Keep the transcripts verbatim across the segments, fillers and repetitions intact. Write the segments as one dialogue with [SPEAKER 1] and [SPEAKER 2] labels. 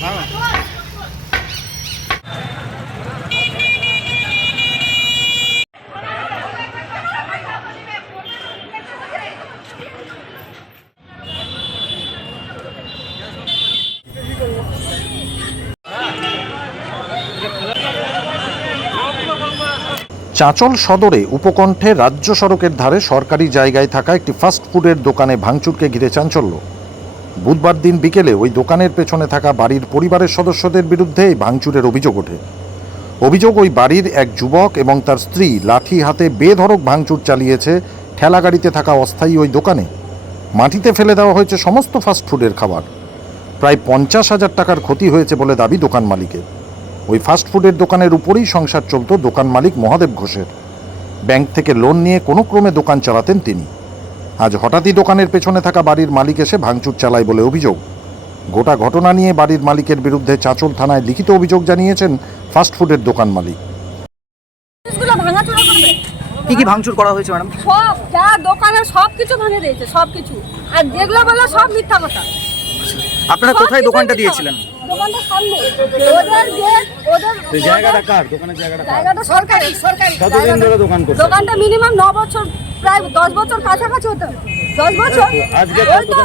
[SPEAKER 1] চাঁচল সদরে উপকণ্ঠে রাজ্য সড়কের ধারে সরকারি জায়গায় থাকা একটি ফাস্ট ফুডের দোকানে ভাঙচুরকে ঘিরে চাঞ্চল্য। বুধবার দিন বিকেলে ওই দোকানের পেছনে থাকা বাড়ির পরিবারের সদস্যদের বিরুদ্ধে এই ভাঙচুরের অভিযোগ ওঠে। অভিযোগ, ওই বাড়ির এক যুবক এবং তার স্ত্রী লাঠি হাতে বেধড়ক ভাঙচুর চালিয়েছে ঠেলাগাড়িতে থাকা অস্থায়ী ওই দোকানে। মাটিতে ফেলে দেওয়া হয়েছে সমস্ত ফাস্টফুডের খাবার। প্রায় পঞ্চাশ হাজার টাকার ক্ষতি হয়েছে বলে দাবি দোকান মালিকের। ওই ফাস্টফুডের দোকানের উপরেই সংসার চলত দোকান মালিক মহাদেব ঘোষের। ব্যাংক থেকে লোন নিয়ে কোনো ক্রমে দোকান চালাতেন তিনি। আজ হঠাৎই দোকানের পেছনে থাকা বাড়ির মালিক এসে ভাঙচুর চালায় বলে অভিযোগ। গোটা ঘটনা নিয়ে বাড়ির মালিকের বিরুদ্ধে চাঁচল থানায় লিখিত অভিযোগ জানিয়েছেন ফাস্টফুডের দোকান মালিক।
[SPEAKER 2] কি কি ভাঙচুর করা হয়েছে ম্যাডাম?
[SPEAKER 3] সব যা দোকানে সব কিছু ভেঙে দিয়েছে, সব কিছু। আর যেগুলো বলে সব মিথ্যা কথা।
[SPEAKER 2] আপনারা কোথায় দোকানটা দিয়েছিলেন?
[SPEAKER 3] দোকানটা সামনে। ওদের গেট, ওদের
[SPEAKER 4] জায়গাটা কার? দোকানের জায়গাটা কার?
[SPEAKER 3] জায়গাটা সরকারি, সরকারি।
[SPEAKER 4] কতদিন ধরে দোকান করছেন?
[SPEAKER 3] দোকানটা মিনিমাম নয় বছর, প্রায় দশ বছর কাছাকাছি হতো। দশ বছর।
[SPEAKER 4] আজকে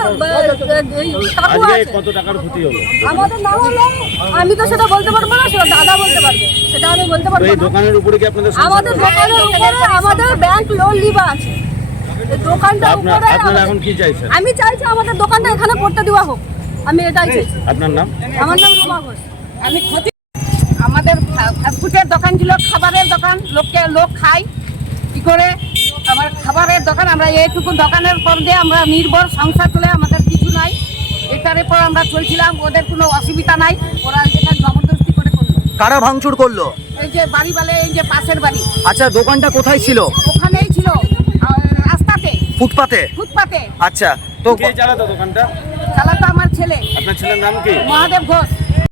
[SPEAKER 3] আজকে
[SPEAKER 4] কত টাকার ক্ষতি হলো?
[SPEAKER 3] আমাদের না হলো আমি তো সেটা বলতে পারবো না, সেটা দাদা বলতে পারবে। সেটা আমি বলতে পারবো না।
[SPEAKER 4] এই দোকানের উপরে কি আপনাদের?
[SPEAKER 3] আমাদের দোকানের উপরে আমাদের ব্যাংক লোন লিবা আছে। এই দোকানটা উপরে
[SPEAKER 4] আপনারা এখন কি চাইছেন?
[SPEAKER 3] আমি চাইছি আমাদের দোকানটা এখানে করতে দেওয়া হোক। আমি এটাই চাইছি।
[SPEAKER 4] আপনার নাম?
[SPEAKER 3] আমার নাম রুমা ঘোষ।
[SPEAKER 5] আমি ক্ষতি আমাদের ফাস্টফুডের দোকান ছিল, খাবারের দোকান, লোককে লোক খায় কি করে। আমার খাবারের দোকান, আমরা এইটুকু দোকানের পর দিয়ে আমরা নির্ভর সংসার চলে, আমাদের কিছু নাই। এটার পর আমরা চলছিলাম, ওদের কোনো অসুবিধা নাই। ওরা এটা জবরদস্তি করে করলো।
[SPEAKER 2] কারা ভাঙচুর করলো?
[SPEAKER 5] এই যে বাড়ি বলে, এই যে পাশের বাড়ি।
[SPEAKER 2] আচ্ছা, দোকানটা কোথায় ছিল?
[SPEAKER 5] ওখানেই ছিল, রাস্তাতে,
[SPEAKER 2] ফুটপাতে।
[SPEAKER 5] ফুটপাতে।
[SPEAKER 2] আচ্ছা, তো
[SPEAKER 4] কে চালাতো দোকানটা?
[SPEAKER 5] চালাতো আমার ছেলে।
[SPEAKER 4] আপনার ছেলের নাম কি?
[SPEAKER 5] মহাদেব ঘোষ।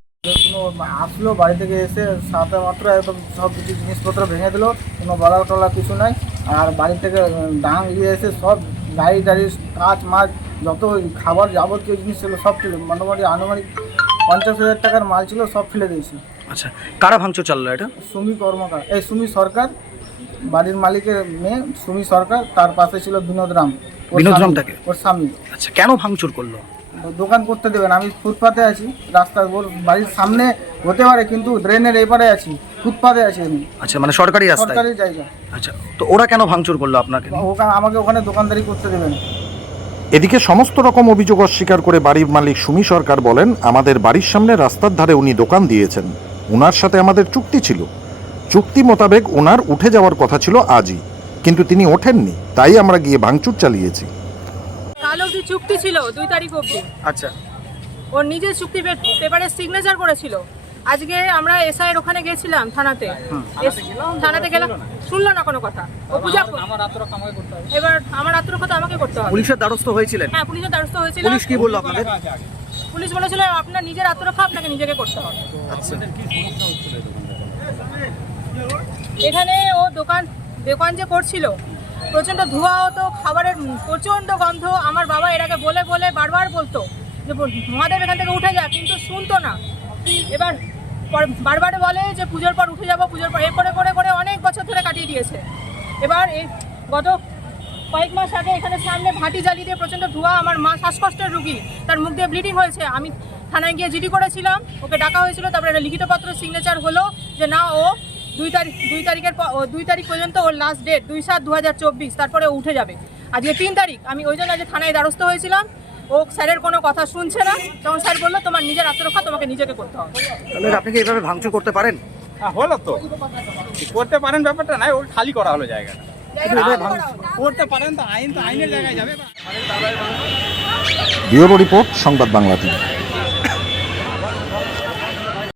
[SPEAKER 6] আসলো বাড়ি থেকে এসে সাথে মাত্র একদম সব কিছু জিনিসপত্র ভেঙে দিল, কোনো বলা টলা কিছু নাই। আর বাড়ি থেকে ডাং দিয়ে এসে সব গাড়ি টাড়ি কাঁচ মাছ যত খাবার যাবতীয় জিনিস ছিল সব ছিল, মোটামুটি আনুমানিক পঞ্চাশ হাজার টাকার মাল ছিল, সব ফেলে দিয়েছি।
[SPEAKER 2] আচ্ছা, কারা ভাঙচুর চাললো এটা?
[SPEAKER 6] সুমি কর্মকার, এই সুমি সরকার, বাড়ির মালিকের মেয়ে সুমি সরকার, তার পাশে ছিল বিনোদ রাম।
[SPEAKER 2] বিনোদ রামটাকে?
[SPEAKER 6] ওর স্বামী।
[SPEAKER 2] আচ্ছা, কেন ভাঙচুর করলো?
[SPEAKER 6] দোকান করতে দেবেন, আমি ফুটপাতে আছি, রাস্তার ওর বাড়ির সামনে হতে পারে কিন্তু ড্রেনের এপারে আছি, ফুটপাতে আছি আমি।
[SPEAKER 2] আচ্ছা, মানে সরকারি রাস্তায়?
[SPEAKER 6] সরকারি জায়গা।
[SPEAKER 2] আচ্ছা, তো ওরা কেন ভাঙচুর করলো আপনাকে?
[SPEAKER 6] ওখানে আমাকে ওখানে দোকানদারি করতে দেবেন।
[SPEAKER 1] এদিকে সমস্ত রকম অভিযোগ অস্বীকার করে বাড়ির মালিক সুমি সরকার বলেন, আমাদের বাড়ির সামনে রাস্তার ধারে উনি দোকান দিয়েছেন, ওনার সাথে আমাদের চুক্তি ছিল। চুক্তি মোতাবেক ওনার উঠে যাওয়ার কথা ছিল আজই, কিন্তু তিনি ওঠেননি, তাই আমরা গিয়ে ভাঙচুর চালিয়েছি।
[SPEAKER 7] কাল অবধি চুক্তি ছিল, দুই তারিখ অবধি।
[SPEAKER 2] আচ্ছা,
[SPEAKER 7] ওর নিজের চুক্তি পেপারে সিগনেচার করেছিল। আজকে আমরা এসআইয়ের ওখানে গেছিলাম থানাতে, থানাতে গেলাম, শুনলো না কোনো কথা। ও পূজা এবার আমার আত্মরক্ষা আমাকে করতে হবে।
[SPEAKER 2] পুলিশের দ্বারস্থ হয়েছিলেন?
[SPEAKER 7] হ্যাঁ, পুলিশের দ্বারস্থ হয়েছিল।
[SPEAKER 2] পুলিশ কি বললো আপনাদের?
[SPEAKER 7] পুলিশ বলেছিল আপনার নিজের আত্মরক্ষা আপনাকে নিজেকে করতে হবে।
[SPEAKER 2] আচ্ছা,
[SPEAKER 7] এখানে ও দোকান দোকান যে করছিল, প্রচণ্ড ধোঁয়া হতো, খাবারের প্রচণ্ড গন্ধ। আমার বাবা এর আগে বলে বলে বারবার বলতো যে মহাদেব এখান থেকে উঠে যায়, কিন্তু শুনতো না। এবার বারবার বলে যে পুজোর পর উঠে যাবো, পুজোর পর, এরপরে করে করে অনেক বছর ধরে কাটিয়ে দিয়েছে। এবার এই গত কয়েক মাস আগে এখানে সামনে ভাটি জ্বালিয়ে দিয়ে প্রচণ্ড ধোঁয়া, আমার মা শ্বাসকষ্টের রুগী, তার মুখ দিয়ে ব্লিডিং হয়েছে। আমি থানায় গিয়ে জিডি করেছিলাম, ওকে ডাকা হয়েছিল, তারপরে একটা লিখিত পত্র সিগনেচার হলো যে না, ও দুই তারিখ দুই তারিখের দুই তারিখ পর্যন্ত ওর লাস্ট ডেট, দুই সাত দু হাজার চব্বিশ, তারপরে উঠে যাবে। আজকে তিন তারিখ, আমি ওই জন্য আজকে থানায় দ্বারস্থ হয়েছিলাম। ও স্যারের কোনো কথা শুনছে না, তখন স্যার বললো তোমার নিজের আত্মরক্ষা তোমাকে নিজেকে করতে হবে।
[SPEAKER 2] তাহলে আপনি কি এইভাবে ভাঙচুর করতে পারেন?
[SPEAKER 4] হ্যাঁ, হলো তো, করতে পারেন, ব্যাপারটা নাই, ওর খালি করা হলো জায়গাটা। করতে পারেন তো, আইন তো আইনের জায়গায় যাবে।
[SPEAKER 1] ব্যুরো রিপোর্ট, সংবাদ বাংলা টিভি।